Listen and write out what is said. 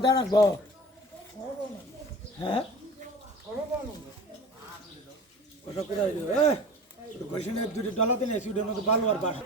দেয় রাখব হ্যাঁ? কত করে দুটি ডলা দিলে সুইডের মতো বালু আর বাস।